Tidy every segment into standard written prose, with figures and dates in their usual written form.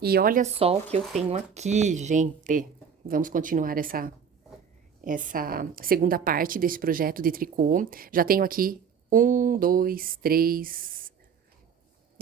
E olha só o que eu tenho aqui, gente. Vamos continuar essa segunda parte desse projeto de tricô. Já tenho aqui um, dois, três,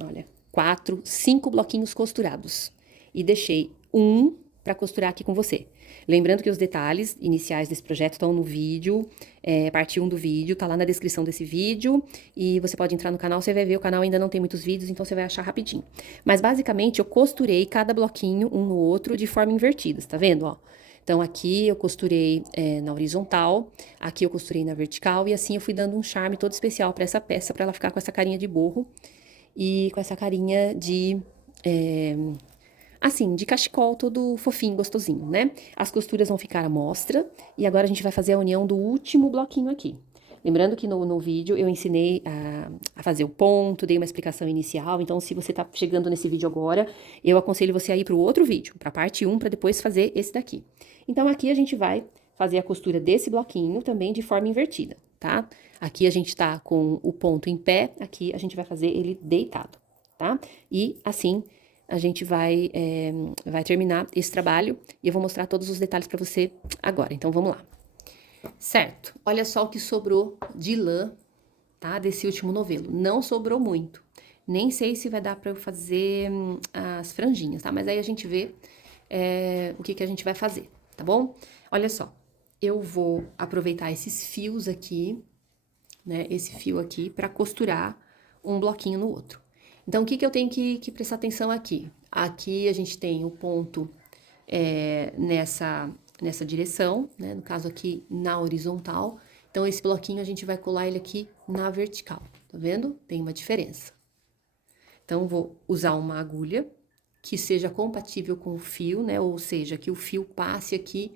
olha, quatro, cinco bloquinhos costurados. E deixei um para costurar aqui com você. Lembrando que os detalhes iniciais desse projeto estão no vídeo, parte 1 do vídeo, tá lá na descrição desse vídeo. E você pode entrar no canal, você vai ver, o canal ainda não tem muitos vídeos, então você vai achar rapidinho. Mas basicamente eu costurei cada bloquinho um no outro de forma invertida, tá vendo, ó? Então aqui eu costurei na horizontal, aqui eu costurei na vertical e assim eu fui dando um charme todo especial para essa peça, para ela ficar com essa carinha de borro e com essa carinha de, assim, de cachecol todo fofinho, gostosinho, né? As costuras vão ficar à mostra e agora a gente vai fazer a união do último bloquinho aqui. Lembrando que no vídeo eu ensinei a fazer o ponto, dei uma explicação inicial, então se você tá chegando nesse vídeo agora, eu aconselho você a ir para o outro vídeo, para a parte 1, para depois fazer esse daqui. Então aqui a gente vai fazer a costura desse bloquinho também de forma invertida, tá? Aqui a gente tá com o ponto em pé, aqui a gente vai fazer ele deitado, tá? E assim a gente vai terminar esse trabalho e eu vou mostrar todos os detalhes para você agora. Então vamos lá. Certo, olha só o que sobrou de lã, tá? Desse último novelo. Não sobrou muito. Nem sei se vai dar para eu fazer as franjinhas, tá? Mas aí a gente vê o que a gente vai fazer, tá bom? Olha só, eu vou aproveitar esses fios aqui, né? Esse fio aqui para costurar um bloquinho no outro. Então, o que eu tenho que prestar atenção aqui? Aqui a gente tem o ponto nessa direção, né? No caso aqui na horizontal. Então, esse bloquinho a gente vai colar ele aqui na vertical, tá vendo? Tem uma diferença. Então, vou usar uma agulha que seja compatível com o fio, né? Ou seja, que o fio passe aqui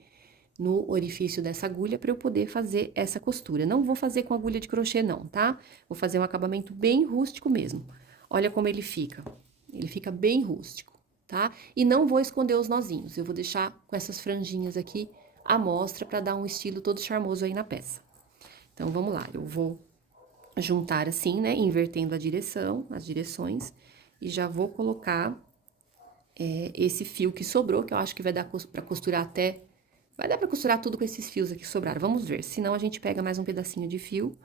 no orifício dessa agulha para eu poder fazer essa costura. Não vou fazer com agulha de crochê não, tá? Vou fazer um acabamento bem rústico mesmo. Olha como ele fica. Ele fica bem rústico, tá? E não vou esconder os nozinhos. Eu vou deixar com essas franjinhas aqui à mostra para dar um estilo todo charmoso aí na peça. Então, vamos lá. Eu vou juntar assim, né? Invertendo a direção, as direções. E já vou colocar esse fio que sobrou, que eu acho que vai dar para costurar até... Vai dar pra costurar tudo com esses fios aqui que sobraram. Vamos ver. Se não, a gente pega mais um pedacinho de fio.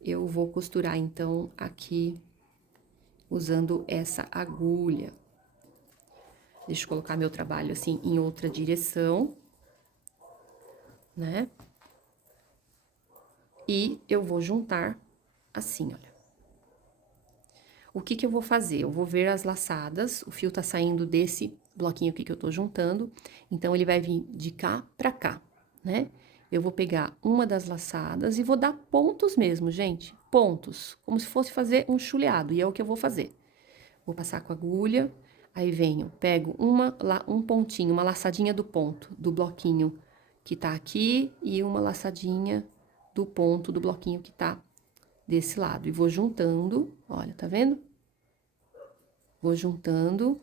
Eu vou costurar, então, aqui, usando essa agulha. Deixa eu colocar meu trabalho, assim, em outra direção, né? E eu vou juntar assim, olha. O que eu vou fazer? Eu vou ver as laçadas. O fio tá saindo desse bloquinho aqui que eu tô juntando. Então, ele vai vir de cá pra cá, né? Eu vou pegar uma das laçadas e vou dar pontos mesmo, gente. Pontos, como se fosse fazer um chuleado, e é o que eu vou fazer. Vou passar com a agulha, aí venho, pego um pontinho, uma laçadinha do ponto do bloquinho que tá aqui e uma laçadinha do ponto do bloquinho que tá desse lado. E vou juntando, olha, tá vendo? Vou juntando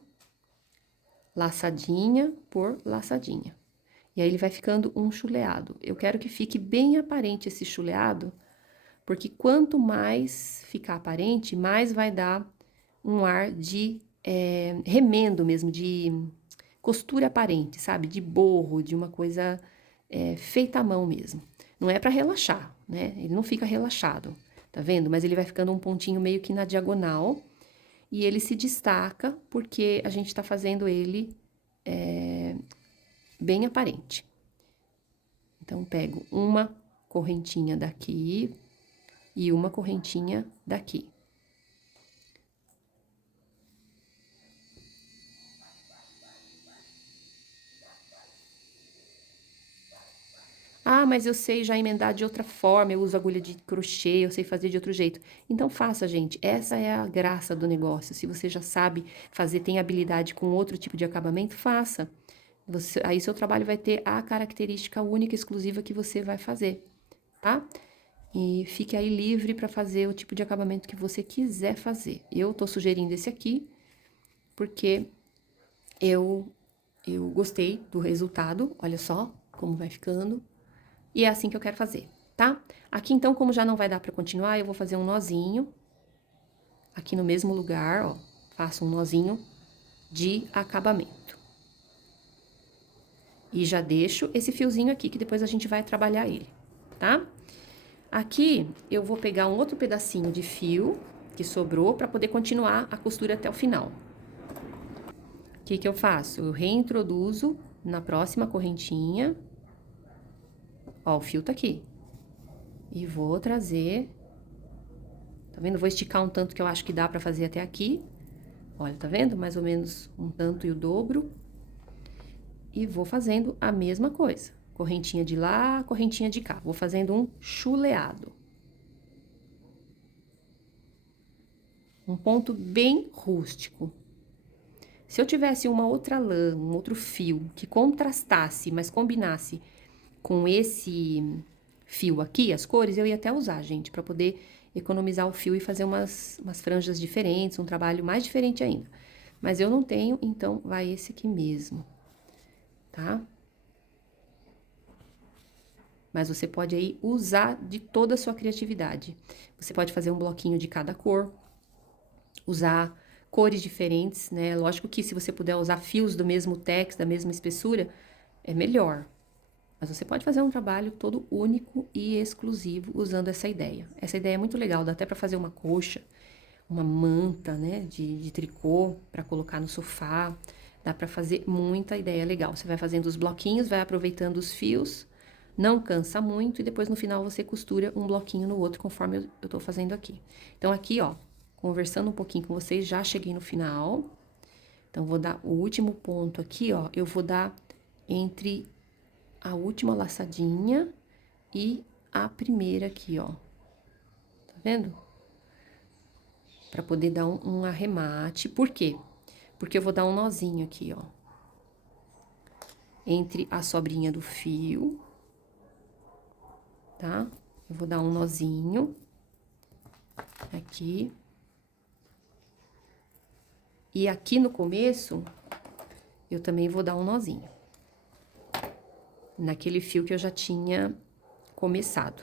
laçadinha por laçadinha. E aí, ele vai ficando um chuleado. Eu quero que fique bem aparente esse chuleado, porque quanto mais ficar aparente, mais vai dar um ar de remendo mesmo, de costura aparente, sabe? De borro, de uma coisa feita à mão mesmo. Não é pra relaxar, né? Ele não fica relaxado, tá vendo? Mas ele vai ficando um pontinho meio que na diagonal e ele se destaca porque a gente tá fazendo ele bem aparente. Então, pego uma correntinha daqui e uma correntinha daqui. Ah, mas eu sei já emendar de outra forma, eu uso agulha de crochê, eu sei fazer de outro jeito. Então faça, gente. Essa é a graça do negócio. Se você já sabe fazer, tem habilidade com outro tipo de acabamento, faça. Aí seu trabalho vai ter a característica única, exclusiva que você vai fazer, tá? E fique aí livre para fazer o tipo de acabamento que você quiser fazer. Eu tô sugerindo esse aqui porque eu gostei do resultado. Olha só como vai ficando. E é assim que eu quero fazer, tá? Aqui, então, como já não vai dar pra continuar, eu vou fazer um nozinho. Aqui no mesmo lugar, ó. Faço um nozinho de acabamento. E já deixo esse fiozinho aqui, que depois a gente vai trabalhar ele, tá? Aqui, eu vou pegar um outro pedacinho de fio que sobrou para poder continuar a costura até o final. O que que eu faço? Eu reintroduzo na próxima correntinha. Ó, o fio tá aqui. E vou trazer... Tá vendo? Vou esticar um tanto que eu acho que dá pra fazer até aqui. Olha, tá vendo? Mais ou menos um tanto e o dobro. E vou fazendo a mesma coisa. Correntinha de lá, correntinha de cá. Vou fazendo um chuleado. Um ponto bem rústico. Se eu tivesse uma outra lã, um outro fio que contrastasse, mas combinasse com esse fio aqui, as cores, eu ia até usar, gente, pra poder economizar o fio e fazer umas franjas diferentes, um trabalho mais diferente ainda. Mas eu não tenho, então vai esse aqui mesmo, tá? Mas você pode aí usar de toda a sua criatividade. Você pode fazer um bloquinho de cada cor, usar cores diferentes, né? Lógico que se você puder usar fios do mesmo tex, da mesma espessura, é melhor. Mas você pode fazer um trabalho todo único e exclusivo usando essa ideia. Essa ideia é muito legal, dá até para fazer uma coxa, uma manta, né, de tricô para colocar no sofá. Dá para fazer muita ideia legal. Você vai fazendo os bloquinhos, vai aproveitando os fios, não cansa muito e depois no final você costura um bloquinho no outro conforme eu tô fazendo aqui. Então aqui, ó, conversando um pouquinho com vocês, já cheguei no final. Então vou dar o último ponto aqui, ó, eu vou dar entre a última laçadinha e a primeira aqui, ó. Tá vendo? Pra poder dar um arremate. Por quê? Porque eu vou dar um nozinho aqui, ó. Entre a sobrinha do fio. Tá? Eu vou dar um nozinho. Aqui. E aqui no começo, eu também vou dar um nozinho. Naquele fio que eu já tinha começado,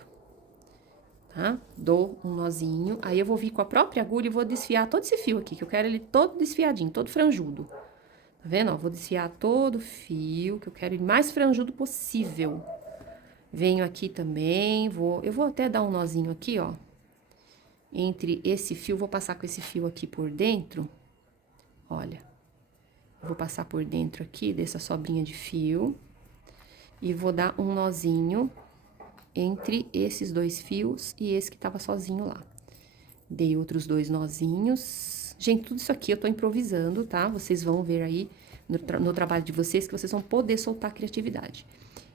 tá? Dou um nozinho, aí eu vou vir com a própria agulha e vou desfiar todo esse fio aqui, que eu quero ele todo desfiadinho, todo franjudo. Tá vendo? Ó, vou desfiar todo o fio, que eu quero ele mais franjudo possível. Venho aqui também, eu vou até dar um nozinho aqui, ó. Entre esse fio, vou passar com esse fio aqui por dentro. Olha, eu vou passar por dentro aqui dessa sobrinha de fio. E vou dar um nozinho entre esses dois fios e esse que tava sozinho lá. Dei outros dois nozinhos. Gente, tudo isso aqui eu tô improvisando, tá? Vocês vão ver aí no trabalho de vocês que vocês vão poder soltar a criatividade.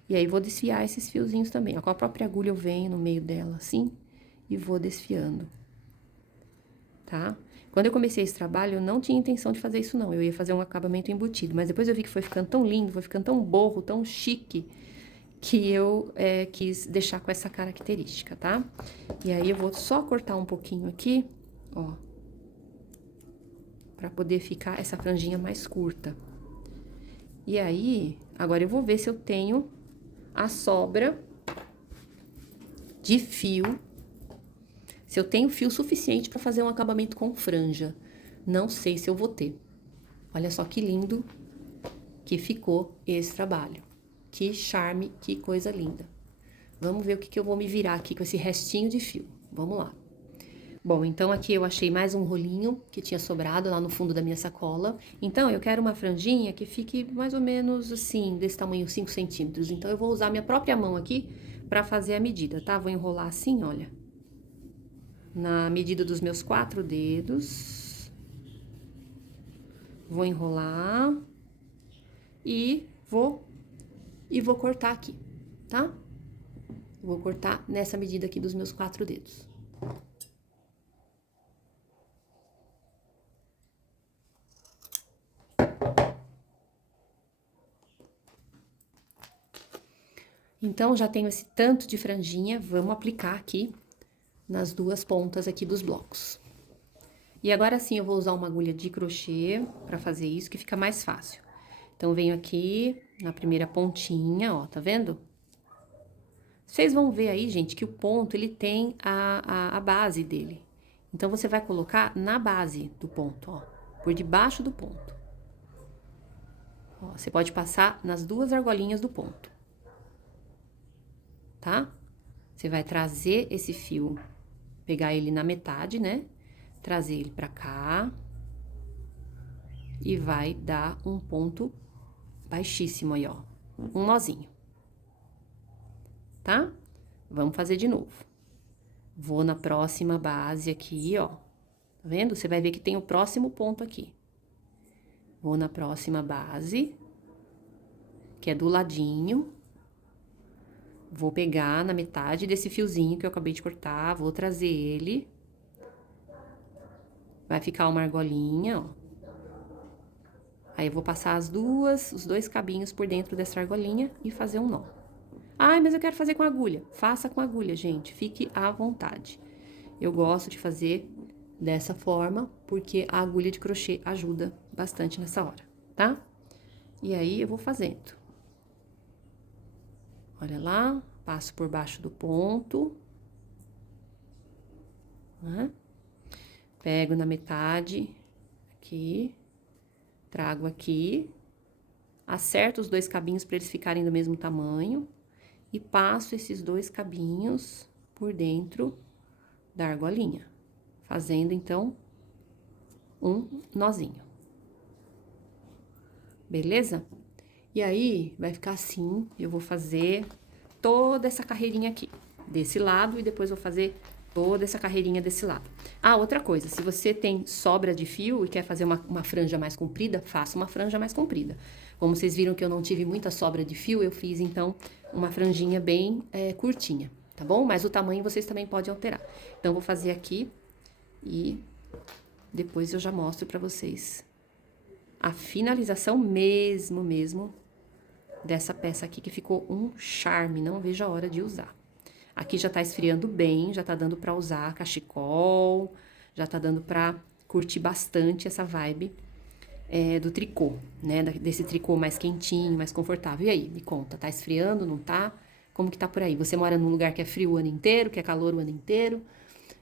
E aí, vou desfiar esses fiozinhos também. Ó, com a própria agulha eu venho no meio dela, assim, e vou desfiando. Tá? Quando eu comecei esse trabalho, eu não tinha intenção de fazer isso, não. Eu ia fazer um acabamento embutido. Mas depois eu vi que foi ficando tão lindo, foi ficando tão borro, tão chique, que eu quis deixar com essa característica, tá? E aí, eu vou só cortar um pouquinho aqui, ó. Pra poder ficar essa franjinha mais curta. E aí, agora eu vou ver se eu tenho a sobra de fio. Se eu tenho fio suficiente para fazer um acabamento com franja. Não sei se eu vou ter. Olha só que lindo que ficou esse trabalho. Que charme, que coisa linda. Vamos ver o que que eu vou me virar aqui com esse restinho de fio. Vamos lá. Bom, então aqui eu achei mais um rolinho que tinha sobrado lá no fundo da minha sacola. Então, eu quero uma franjinha que fique mais ou menos assim, desse tamanho, 5 centímetros. Então, eu vou usar minha própria mão aqui pra fazer a medida, tá? Vou enrolar assim, olha. Na medida dos meus 4 dedos. Vou enrolar. E vou cortar aqui, tá? Vou cortar nessa medida aqui dos meus 4 dedos. Então, já tenho esse tanto de franjinha, vamos aplicar aqui nas duas pontas aqui dos blocos. E agora sim, eu vou usar uma agulha de crochê pra fazer isso, que fica mais fácil. Então, venho aqui na primeira pontinha, ó, tá vendo? Vocês vão ver aí, gente, que o ponto, ele tem a base dele. Então, você vai colocar na base do ponto, ó, por debaixo do ponto. Ó, você pode passar nas duas argolinhas do ponto. Tá? Você vai trazer esse fio, pegar ele na metade, né? Trazer ele pra cá. E vai dar um ponto baixíssimo aí, ó. Um nozinho. Tá? Vamos fazer de novo. Vou na próxima base aqui, ó. Tá vendo? Você vai ver que tem o próximo ponto aqui. Vou na próxima base, que é do ladinho. Vou pegar na metade desse fiozinho que eu acabei de cortar, vou trazer ele. Vai ficar uma argolinha, ó. Aí eu vou passar os dois cabinhos por dentro dessa argolinha e fazer um nó. Ai, mas eu quero fazer com agulha. Faça com agulha, gente. Fique à vontade. Eu gosto de fazer dessa forma, porque a agulha de crochê ajuda bastante nessa hora, tá? E aí, eu vou fazendo. Olha lá, passo por baixo do ponto. Né? Pego na metade, aqui. Trago aqui. Acerto os dois cabinhos para eles ficarem do mesmo tamanho. E passo esses dois cabinhos por dentro da argolinha. Fazendo, então, um nozinho. Beleza? E aí, vai ficar assim, eu vou fazer toda essa carreirinha aqui, desse lado, e depois vou fazer toda essa carreirinha desse lado. Ah, outra coisa, se você tem sobra de fio e quer fazer uma franja mais comprida, faça uma franja mais comprida. Como vocês viram que eu não tive muita sobra de fio, eu fiz, então, uma franjinha bem curtinha, tá bom? Mas o tamanho vocês também podem alterar. Então, vou fazer aqui e depois eu já mostro pra vocês a finalização mesmo dessa peça aqui, que ficou um charme, não vejo a hora de usar. Aqui já tá esfriando bem, já tá dando pra usar cachecol, já tá dando pra curtir bastante essa vibe do tricô, né? Desse tricô mais quentinho, mais confortável. E aí, me conta, tá esfriando, não tá? Como que tá por aí? Você mora num lugar que é frio o ano inteiro, que é calor o ano inteiro?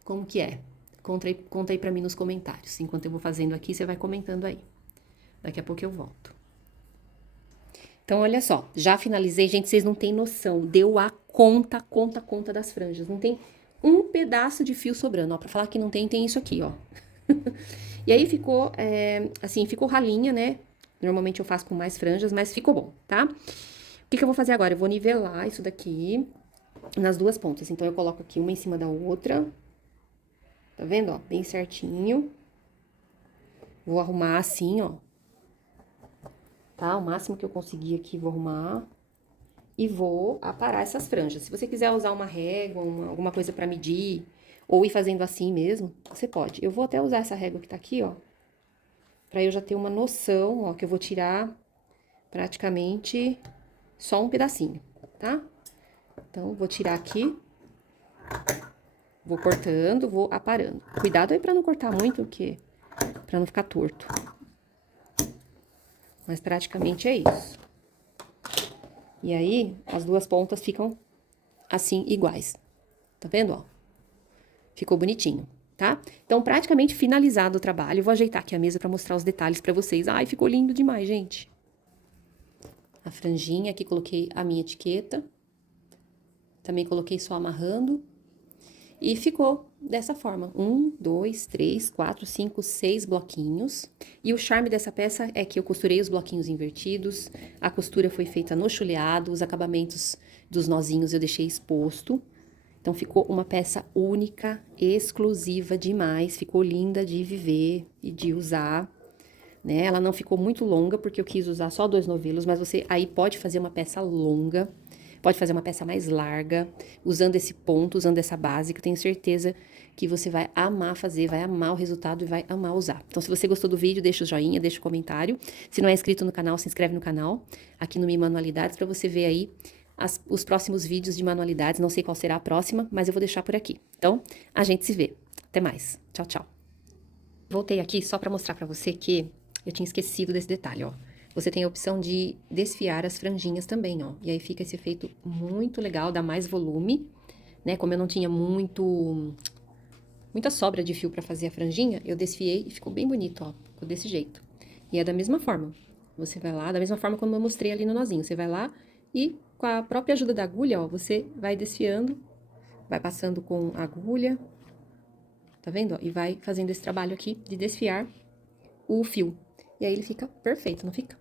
Como que é? Conta aí pra mim nos comentários. Enquanto eu vou fazendo aqui, você vai comentando aí. Daqui a pouco eu volto. Então, olha só, já finalizei, gente, vocês não têm noção, deu a conta das franjas, não tem um pedaço de fio sobrando, ó, pra falar que não tem, tem isso aqui, ó. E aí ficou, assim, ficou ralinha, né, normalmente eu faço com mais franjas, mas ficou bom, tá? O que que eu vou fazer agora? Eu vou nivelar isso daqui nas duas pontas, então eu coloco aqui uma em cima da outra, tá vendo, ó, bem certinho. Vou arrumar assim, ó. Tá? O máximo que eu conseguir aqui, vou arrumar. E vou aparar essas franjas. Se você quiser usar uma régua, alguma coisa pra medir, ou ir fazendo assim mesmo, você pode. Eu vou até usar essa régua que tá aqui, ó. Pra eu já ter uma noção, ó, que eu vou tirar praticamente só um pedacinho, tá? Então, vou tirar aqui. Vou cortando, vou aparando. Cuidado aí pra não cortar muito, porque... pra não ficar torto. Mas praticamente é isso. E aí, as duas pontas ficam assim, iguais. Tá vendo, ó? Ficou bonitinho, tá? Então, praticamente finalizado o trabalho. Eu vou ajeitar aqui a mesa pra mostrar os detalhes pra vocês. Ai, ficou lindo demais, gente. A franjinha, aqui coloquei a minha etiqueta. Também coloquei só amarrando. E ficou dessa forma. 1, 2, 3, 4, 5, 6 bloquinhos. E o charme dessa peça é que eu costurei os bloquinhos invertidos. A costura foi feita no chuleado. Os acabamentos dos nozinhos eu deixei exposto. Então, ficou uma peça única, exclusiva demais. Ficou linda de viver e de usar, né? Ela não ficou muito longa, porque eu quis usar só 2 novelos. Mas você aí pode fazer uma peça longa. Pode fazer uma peça mais larga, usando esse ponto, usando essa base, que eu tenho certeza que você vai amar fazer, vai amar o resultado e vai amar usar. Então, se você gostou do vídeo, deixa o joinha, deixa o comentário. Se não é inscrito no canal, se inscreve no canal, aqui no Mi Manualidades, para você ver aí os próximos vídeos de manualidades. Não sei qual será a próxima, mas eu vou deixar por aqui. Então, a gente se vê. Até mais. Tchau, tchau. Voltei aqui só para mostrar para você que eu tinha esquecido desse detalhe, ó. Você tem a opção de desfiar as franjinhas também, ó. E aí fica esse efeito muito legal, dá mais volume, né? Como eu não tinha muita sobra de fio pra fazer a franjinha, eu desfiei e ficou bem bonito, ó. Ficou desse jeito. E é da mesma forma. Você vai lá, da mesma forma como eu mostrei ali no nozinho, você vai lá e com a própria ajuda da agulha, ó, você vai desfiando, vai passando com a agulha, tá vendo? Ó, e vai fazendo esse trabalho aqui de desfiar o fio. E aí ele fica perfeito, não fica?